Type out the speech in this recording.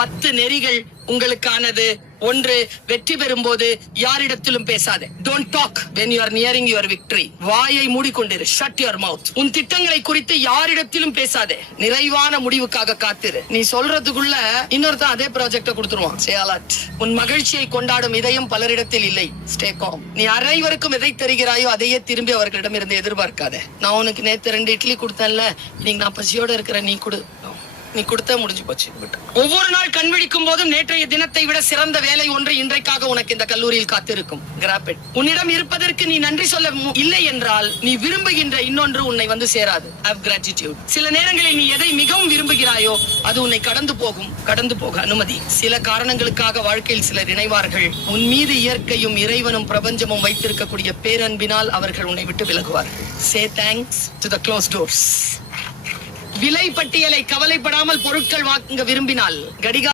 10 நெறிகள் உங்களுக்கானது. 1, வெற்றி பெறும்போது யாரிடத்திலும் பேசாதே. Don't talk when you are nearing your victory. வாயை மூடிக்கொண்டிரு. Shut your mouth. உன் திட்டங்களை குறித்து யாரிடத்திலும் பேசாதே. நிறைவான முடிவுக்காக காத்திரு. நீ சொல்றதுக்குள்ள இன்னொருத்தன் அதே ப்ராஜெக்ட கொடுத்துருவான். Say a lot. உன் மகிழ்ச்சியை கொண்டாடும் இதயம் பலரிடத்தில் இல்லை. Stay calm. நீ அனைவருக்கும் எதை தருகிறாயோ அதையே திரும்பி அவர்களிடம் இருந்து எதிர்பார்க்காதே. நான் உனக்கு நேத்து 2 இட்லி கொடுத்தேன்ல, இன்னைக்கு நான் பசியோட இருக்கிற, நீ கொடு. நீ கொடுத்தா முடிஞ்சு போச்சு. ஒவ்வொரு நாள் கண் விழிக்கும் போதும் நேற்றைய தினத்தை விட சிறந்த வேலை ஒன்று இன்றைக்காக உனக்கு இந்த கல்லூரியில் காத்திருக்கும். Grab it. உன்னிடம் இருப்பதற்கு நீ நன்றி சொல்ல இல்லை என்றால் நீ விரும்புகின்ற இன்னொன்று உன்னை வந்து சேராது. Have gratitude. சில நேரங்களில் நீ எதை மிகவும் விரும்புகிறாயோ அது உன்னை கடந்து போக அனுமதி. சில காரணங்களுக்காக வாழ்க்கையில் சிலர் இணைவார்கள். உன் மீது இயற்கையும் இறைவனும் பிரபஞ்சமும் வைத்திருக்கக்கூடிய பேரன்பினால் அவர்கள் உன்னை விட்டு விலகுவார்கள். Say thanks to the closed doors. விலை பட்டியலை கவலைப்படாமல் பொருட்கள் வாங்க விரும்பினால் கடிகார